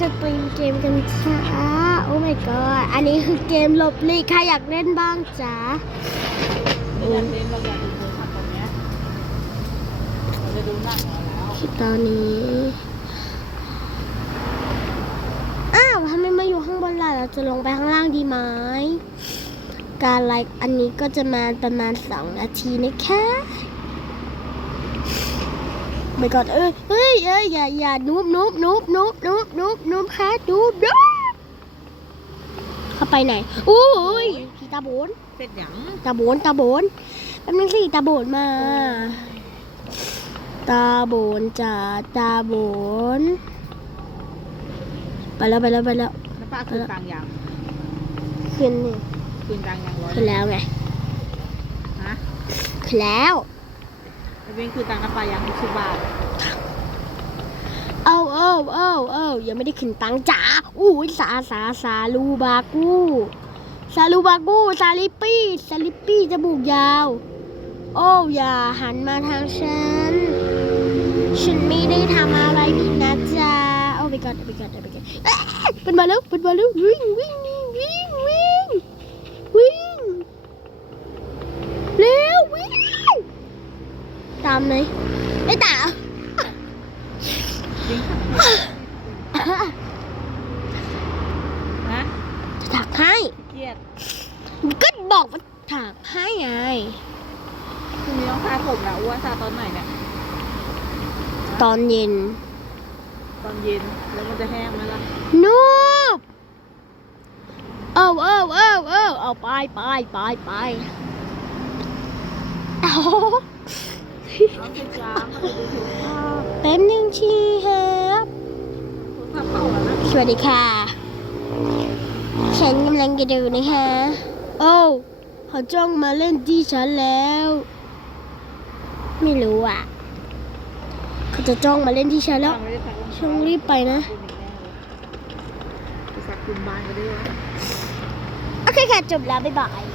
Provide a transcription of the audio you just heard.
สตรีมเกมกันจ้าโอ้ my god อันนี้คือเกมหลบลีกใครอยากเล่นบ้างจ้าเราอยากเล่นเราอยากดูโทรศัพท์ตอนเนี้ยเราวที่ตอนนี้ อ้าวทำไมมาอยู่ข้างบนล่ะ เราจะลงไปข้างล่างดีไหม การไลฟ์อันนี้ก็จะมาประมาณ 2 นาทีนะคะ ไม่ก่อนเอ้ยเฮ้ยเอ้ยอย่าอย่านุบนุบนุบนุบนุบนุบนุบค่ะนุบนุบเข้าไปไหนอู้ยพี่ตาโบนเสร็จยังตาโบนตาโบนแป๊บนึงสิตาโบนมา ตาโบนจ้าตาโบนไปแล้วไปแล้วไปแล้วน้ำปลาคืนตังค์ยังขึ้นนี่คืนตังค์ยังร้อยขึ้นแล้วไงฮะขึ้นแล้วไอ้เบ้นคืนตังค์น้ำปลายังหกสิบบาท เอ้าเอ้าเออยังไม่ได้ขึ้นตังจ้าอู้ยสาสาสาลูบากูซาลูบากูซาลิปปี้ซาลิปปี้จมูกยาว โอ้อย่าหันมาทางฉัน ฉันไม่ได้ทำอะไรผิดนะจ๊ะโอ้ไปก่อนไปก่อนไปก่อนเป็นมาแล้วเป็นมาแล้ววิ่งวิ่งวิ่งวิ่งวิ่งวิ่งเร็ววิ่งตามเลยไม่ตาม จริงนะถักให้เกลียดก็บอกว่าถักให้ไงคุณนี้ต้องทาผมแล้วอ้วนทาตอนไหนเนี่ย ตอนเย็น ตอนเย็น แล้วมันจะแห้งไหมล่ะนูบเอาเอาเอาเอาเอาไปไปไปไปเอาเอาสิจ้ามาดูโทรศัพท์ แป๊บนึงชีครับ โทรศัพท์เก่าแล้ วนะสวัสดีค่ะ ฉันกำลังจะดูนะคะ โอ้วเขาจ้องมาเล่นที่ฉันแล้ว ไม่รู้อะ เขาจะจ้องมาเล่นที่ฉันแล้วไม่ได้ซักรองเท้าช่วงรีบไปนะไปซักคุณบ้านก็ได้วะโอเคค่ะ จบแล้ว บ๊ายบาย